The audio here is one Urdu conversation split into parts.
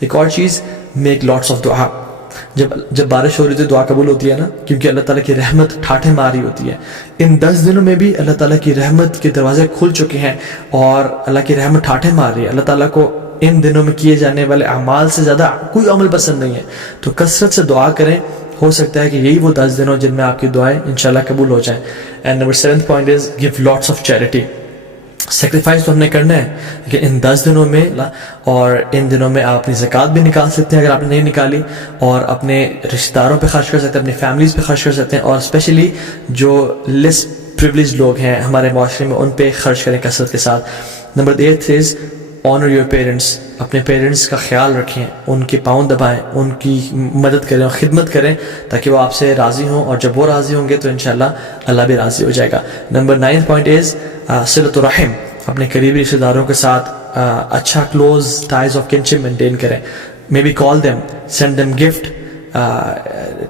ایک اور چیز، میک لاٹس آف دعا. جب بارش ہو رہی ہوتی ہے دعا قبول ہوتی ہے نا، کیونکہ اللہ تعالیٰ کی رحمت ٹھاٹھیں ماری ہوتی ہے. ان 10 دنوں میں بھی اللہ تعالیٰ کی رحمت کے دروازے کھل چکے ہیں اور اللہ کی رحمت ٹھاٹھیں مار رہی ہے. اللہ تعالیٰ کو ان دنوں میں کیے جانے والے اعمال سے زیادہ کوئی عمل پسند نہیں ہے. تو کثرت سے دعا کریں، ہو سکتا ہے کہ یہی وہ 10 دنوں جن میں آپ کی دعائیں انشاءاللہ قبول ہو جائیں. And number 7th point is give lots of charity. Sacrifice تو ہم نے کرنا ہے لیکن ان 10 دنوں میں، اور ان دنوں میں آپ اپنی زکوٰۃ بھی نکال سکتے ہیں اگر آپ نے نہیں نکالی، اور اپنے رشتہ داروں پہ خرچ کر سکتے ہیں، اپنی فیملیز پہ خرچ کر سکتے ہیں، اور اسپیشلی جو لیس پریولیج لوگ ہیں ہمارے معاشرے میں ان پہ خرچ کریں کثرت کے ساتھ. Number 8 is owner your parents. اپنے پیرنٹس کا خیال رکھیں، ان کے پاؤں دبائیں، ان کی مدد کریں اور خدمت کریں تاکہ وہ آپ سے راضی ہوں، اور جب وہ راضی ہوں گے تو انشاءاللہ اللہ بھی راضی ہو جائے گا. Number 9 point is صلۃ الرحم. اپنے قریبی رشتہ داروں کے ساتھ اچھا close ties of kinship maintain کریں. Maybe call them, send them gift,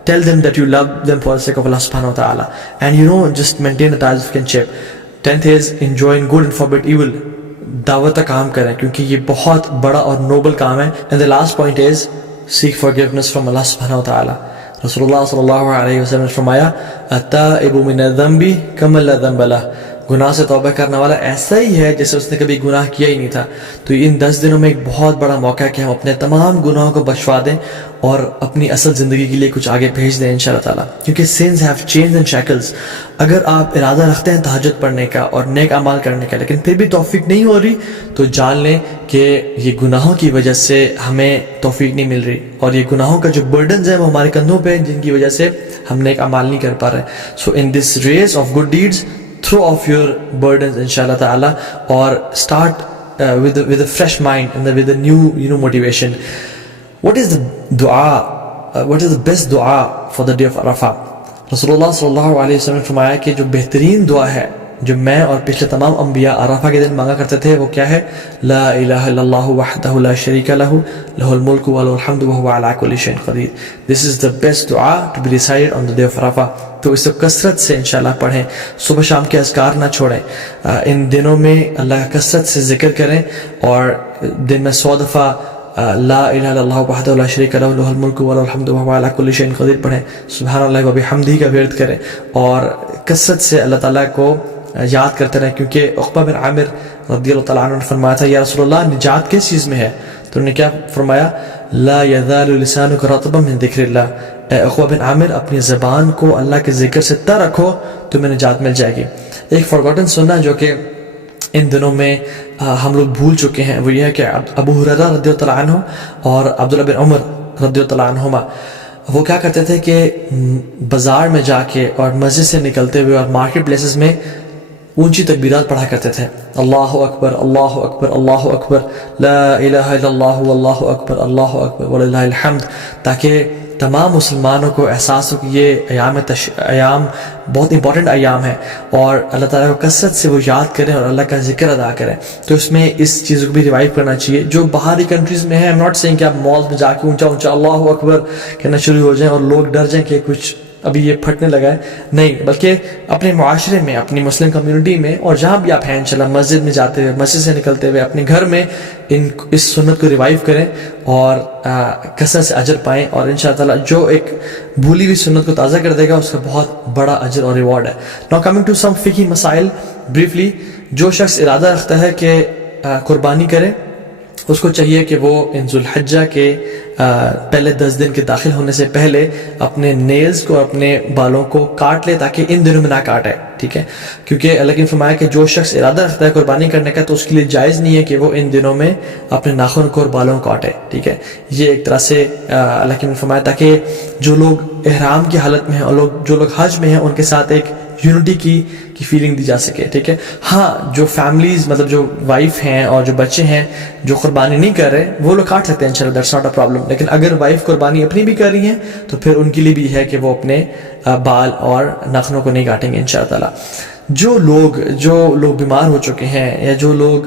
tell them that you love them for the sake of Allah subhanahu wa ta'ala, and just maintain the ties of kinship. 10th is enjoying good and forbid evil. دعوت کا کام کریں کیونکہ یہ بہت بڑا اور نوبل کام ہے. and the last point is seek forgiveness from Allah subhanahu wa ta'ala. رسول اللہ صلی اللہ علیہ وسلم نے فرمایا التائب من الذنب کمن لا ذنب لہ. گناہ سے توبہ کرنے والا ایسا ہی ہے جیسے اس نے کبھی گناہ کیا ہی نہیں تھا. تو ان 10 دنوں میں ایک بہت بڑا موقع ہے کہ ہم اپنے تمام گناہوں کو بخشوا دیں اور اپنی اصل زندگی کے لیے کچھ آگے بھیج دیں انشاءاللہ تعالیٰ, کیونکہ sins have chains and shackles. اگر آپ ارادہ رکھتے ہیں تہجد پڑھنے کا اور نیک اعمال کرنے کا لیکن پھر بھی توفیق نہیں ہو رہی تو جان لیں کہ یہ گناہوں کی وجہ سے ہمیں توفیق نہیں مل رہی, اور یہ گناہوں کا جو برڈنز ہیں وہ ہمارے کندھوں پہ ہیں جن کی وجہ سے ہم نیک اعمال نہیں کر پا رہے. So in this race of good deeds, throw off your burdens inshallah ta'ala, or start with a fresh mind and with a new motivation. What is the dua, what is the best dua for the day of Arafah? Rasulullah sallallahu alayhi wa sallam نے فرمایا کہ جو بہترین دعا ہے جو میں اور پچھلے تمام انبیاء عرفہ کے دن مانگا کرتے تھے وہ کیا ہے؟ لا الہ الا اللہ وحدہ لا شریک لہ لہ الملک ولہ الحمد وہو علی کل شیء قدیر. This is the best dua to be recited on the day of Arafah. تو اس کو کثرت سے انشاءاللہ پڑھیں, صبح شام کے اذکار نہ چھوڑیں. ان دنوں میں اللہ کا کثرت سے ذکر کریں اور دن میں 100 دفعہ لا الہ الا اللہ وحدہ لا شریک لہ لہ الملک ولہ الحمد وہو علی کل شیء قدیر پڑھیں. سبحان اللہ و بحمدہ کا ورد کریں اور کثرت سے اللہ تعالیٰ کو یاد کرتے رہیں, کیونکہ عقبہ بن عامر رضی اللہ تعالیٰ عنہ نے فرمایا تھا یا رسول اللہ نجات کس چیز میں ہے؟ تو انہوں نے کیا فرمایا؟ لا یزال لسانک رطبا من ذکر اللہ. اے عقبہ بن عامر اپنی زبان کو اللہ کے ذکر سے تر رکھو تمہیں نجات مل جائے گی. ایک فارگوٹن سننا جو کہ ان دنوں میں ہم لوگ بھول چکے ہیں وہ یہ ہے کہ ابو ہریرہ رضی اللہ تعالیٰ عنہ اور عبداللہ بن عمر رضی اللہ تعالیٰ عنہما وہ کیا کرتے تھے کہ بازار میں جا کے اور مسجد سے نکلتے ہوئے اور مارکیٹ پلیسز میں اونچی تکبیرات پڑھا کرتے تھے, اللہ اکبر اللہ اکبر اللہ اکبر لا الہ الا اللہ واللہ اکبر اللہ اکبر وللہ الحمد, تاکہ تمام مسلمانوں کو احساس ہو کہ یہ ایام بہت امپورٹنٹ ایام ہے اور اللہ تعالیٰ کو کثرت سے وہ یاد کریں اور اللہ کا ذکر ادا کریں. تو اس میں اس چیز کو بھی ریوائو کرنا چاہیے جو باہری کنٹریز میں ہے. ایم ناٹ سینگ کہ آپ مالز میں جا کے اونچا اونچا اللہ اکبر کہنا شروع ہو جائیں اور لوگ ڈر جائیں کہ کچھ ابھی یہ پھٹنے لگا ہے, نہیں, بلکہ اپنے معاشرے میں اپنی مسلم کمیونٹی میں اور جہاں بھی آپ ہیں انشاءاللہ مسجد میں جاتے ہوئے مسجد سے نکلتے ہوئے اپنے گھر میں اس سنت کو ریوائیو کریں اور کثرت سے اجر پائیں, اور انشاءاللہ تعالیٰ جو ایک بھولی ہوئی سنت کو تازہ کر دے گا اس کا بہت بڑا اجر اور ریوارڈ ہے. ناؤ کمنگ ٹو سم فقہی مسائل بریفلی. جو شخص ارادہ رکھتا ہے کہ قربانی کرے اس کو چاہیے کہ وہ ان ذوالحجہ کے پہلے 10 دن کے داخل ہونے سے پہلے اپنے نیلز کو اپنے بالوں کو کاٹ لے تاکہ ان دنوں میں نہ کاٹے, ٹھیک ہے, کیونکہ اللہ نے فرمایا کہ جو شخص ارادہ رکھتا ہے قربانی کرنے کا تو اس کے لیے جائز نہیں ہے کہ وہ ان دنوں میں اپنے ناخن کو اور بالوں کو کاٹے, ٹھیک ہے. یہ ایک طرح سے اللہ نے فرمایا تاکہ جو لوگ احرام کی حالت میں ہیں اور جو لوگ حج میں ہیں ان کے ساتھ ایک یونٹی کی فیلنگ دی جا سکے, ٹھیک ہے. ہاں جو فیملیز مطلب جو وائف ہیں اور جو بچے ہیں جو قربانی نہیں کر رہے وہ لوگ کاٹ سکتے ہیں انشاءاللہ, دیٹس ناٹ اے پرابلم. لیکن اگر وائف قربانی اپنی بھی کر رہی ہیں تو پھر ان کے لیے بھی ہے کہ وہ اپنے بال اور ناخنوں کو نہیں کاٹیں گے انشاءاللہ تعالیٰ. جو لوگ بیمار ہو چکے ہیں یا جو لوگ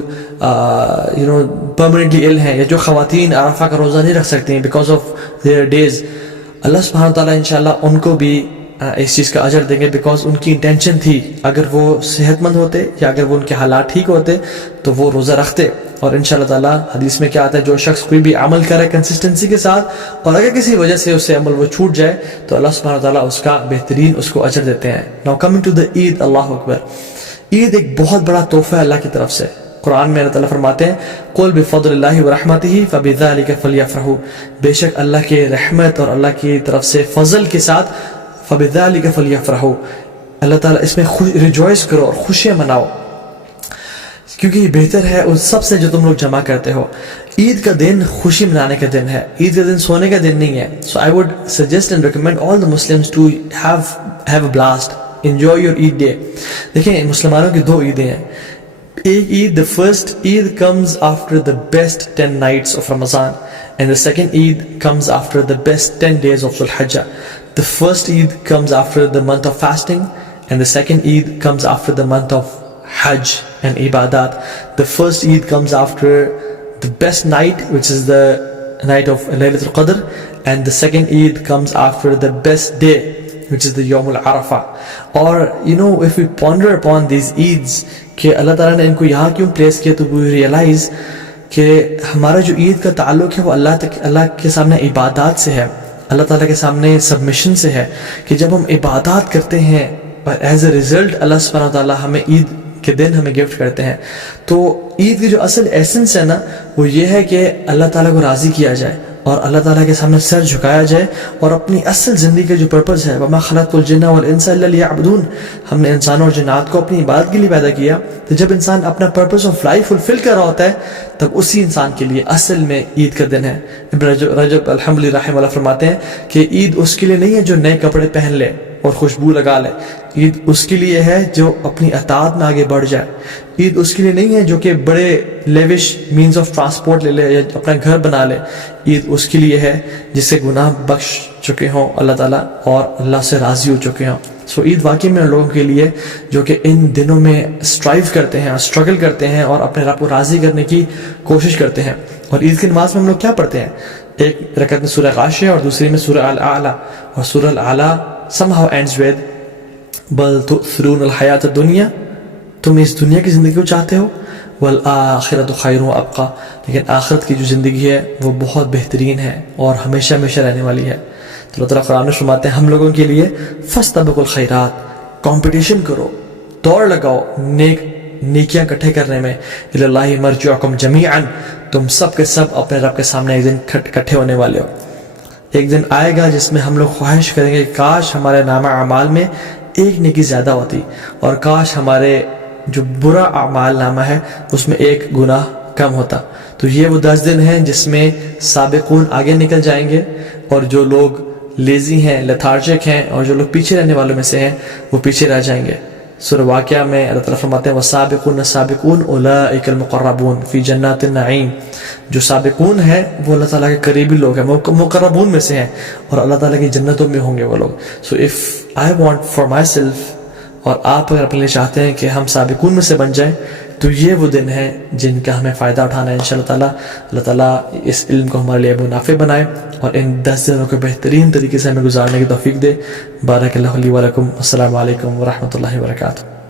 پرماننٹلی ill ہیں یا جو خواتین عرفہ کا روزہ نہیں رکھ سکتی ہیں بیکاز آف دیئر ڈیز, اللہ سبحانہ و تعالیٰ انشاءاللہ ان کو بھی اس چیز کا اجر دیں گے بیکاز ان کی انٹینشن تھی اگر وہ صحت مند ہوتے یا اگر وہ ان کے حالات ٹھیک ہوتے تو وہ روزہ رکھتے, اور انشاءاللہ تعالیٰ حدیث میں کیا آتا ہے, جو شخص کوئی بھی عمل کرے کنسسٹنسی کے ساتھ اور اگر کسی وجہ سے اس سے عمل وہ چھوٹ جائے تو اللہ سبحانہ وتعالیٰ اس کا بہترین اس کو اجر دیتے ہیں. Now coming to the عید, اللہ اکبر. عید ایک بہت بڑا تحفہ ہے اللہ کی طرف سے. قرآن میں اللہ تعالیٰ فرماتے ہیں قُلْ بِفَضْلِ اللَّهِ وَرَحْمَتِهِ فَبِذَلِكَ فَلْيَفْرَحُوا, بے شک اللہ کے رحمت اور اللہ کی طرف سے فضل کے ساتھ فَبِذَلِكَ فَلْيَفْرَحُوا, اللہ تعالیٰ اس میں ریجوائز کرو اور خوشیاں مناؤ, کیونکہ یہ بہتر ہے ان سب سے جو تم لوگ جمع کرتے ہو. عید کا دن خوشی منانے کا دن ہے, عید کا دن سونے کا دن نہیں ہے. So I would suggest and recommend all the Muslims to have a blast, enjoy your Eid day. دیکھیں مسلمانوں کی 2 عیدیں ہیں. ایک عید, the first Eid comes after the best 10 nights of Ramadan, and the second Eid comes after the best 10 days of Dhul Hijjah. The first Eid comes after the month of fasting, and the second Eid comes after the month of Hajj and Ibadat. The first Eid comes after the best night, which is the night of Laylatul Qadr, and the second Eid comes after the best day, which is the Yawmul Arafah. Or you know, if we ponder upon these Eids کہ اللہ تعالیٰ نے ان کو یہاں کیوں پلیس کیا, تو we realize کہ ہمارا جو عید کا تعلق ہے وہ اللہ کے سامنے عبادات سے ہے, اللہ تعالیٰ کے سامنے سبمیشن سے ہے, کہ جب ہم عبادات کرتے ہیں ایز اے ریزلٹ اللہ سبحانہ وتعالیٰ ہمیں عید کے دن ہمیں گفٹ کرتے ہیں. تو عید کی جو اصل ایسنس ہے نا وہ یہ ہے کہ اللہ تعالیٰ کو راضی کیا جائے اور اللہ تعالیٰ کے سامنے سر جھکایا جائے, اور اپنی اصل زندگی کا جو پرپز ہے وَمَا خَلَقْتُ الْجِنَّ وَالْإِنسَ إِلَّا لِيَعْبُدُونَ, ہم نے انسانوں اور جنات کو اپنی عبادت کے لیے پیدا کیا. تو جب انسان اپنا پرپز آف لائف فلفل کر رہا ہوتا ہے تب اسی انسان کے لیے اصل میں عید کا دن ہے. ابن رجب الحمدللہ رحمہ اللہ فرماتے ہیں کہ عید اس کے لیے نہیں ہے جو نئے کپڑے پہن لے اور خوشبو لگا لے, عید اس کے لیے ہے جو اپنی اطاعت میں آگے بڑھ جائے. عید اس کے لیے نہیں ہے جو کہ بڑے لیوش مینز آف ٹرانسپورٹ لے لے یا اپنا گھر بنا لے. عید اس کے لیے ہے جس سے گناہ بخش چکے ہوں اللہ تعالیٰ اور اللہ سے راضی ہو چکے ہوں. سو عید واقعی میں ان لوگوں کے لیے جو کہ ان دنوں میں اسٹرائیو کرتے ہیں, اسٹرگل کرتے ہیں اور اپنے رب کو راضی کرنے کی کوشش کرتے ہیں. اور عید کی نماز میں ہم لوگ کیا پڑھتے ہیں, ایک رکعت میں سورہ غاشیہ اور دوسری میں سورہ الاعلیٰ, اور سورہ الاعلیٰ somehow ends with بل تؤثرون الحیات الدنیا, تم اس دنیا کی زندگی کو چاہتے ہو, والآخرۃ خیر وابقیٰ, لیکن آخرت کی جو زندگی ہے وہ بہت بہترین ہے اور ہمیشہ ہمیشہ رہنے والی ہے. تو اللہ تعالیٰ قرآن میں فرماتے ہیں ہم لوگوں کے لیے فاستبقوا الخیرات, کمپٹیشن کرو, دوڑ لگاؤ نیکیاں اکٹھے کرنے میں. الی اللہ مرجعکم جمیعا, تم سب کے سب اپنے رب کے سامنے ایک دن اکٹھے ہونے والے ہو. ایک دن آئے گا جس میں ہم لوگ خواہش کریں گے کاش ہمارے نامہ اعمال میں ایک نیکی زیادہ ہوتی, اور کاش ہمارے جو برا اعمال نامہ ہے اس میں ایک گناہ کم ہوتا. تو یہ وہ 10 دن ہیں جس میں سابقون آگے نکل جائیں گے, اور جو لوگ لیزی ہیں, لیتھارجک ہیں, اور جو لوگ پیچھے رہنے والوں میں سے ہیں وہ پیچھے رہ جائیں گے. سورہ واقعہ میں اللہ تعالیٰ فرماتے ہیں وَالسَّابِقُونَ السَّابِقُونَ أُولَٰئِكَ الْمُقَرَّبُونَ فِي جَنَّاتِ النَّعِيمِ, جو سابقون ہیں وہ اللہ تعالیٰ کے قریبی لوگ ہیں, مقربون میں سے ہیں, اور اللہ تعالیٰ کی جنتوں میں ہوں گے وہ لوگ. So if I want for my self, اور آپ اگر اپنے لیے چاہتے ہیں کہ ہم سابقون میں سے بن جائیں, تو یہ وہ دن ہیں جن کا ہمیں فائدہ اٹھانا ہے انشاءاللہ تعالیٰ. اللہ تعالیٰ اس علم کو ہمارے لیے منافع بنائے اور ان 10 دنوں کو بہترین طریقے سے ہمیں گزارنے کی توفیق دے. بارک اللہ لی و لکم. السلام علیکم ورحمۃ اللہ وبرکاتہ.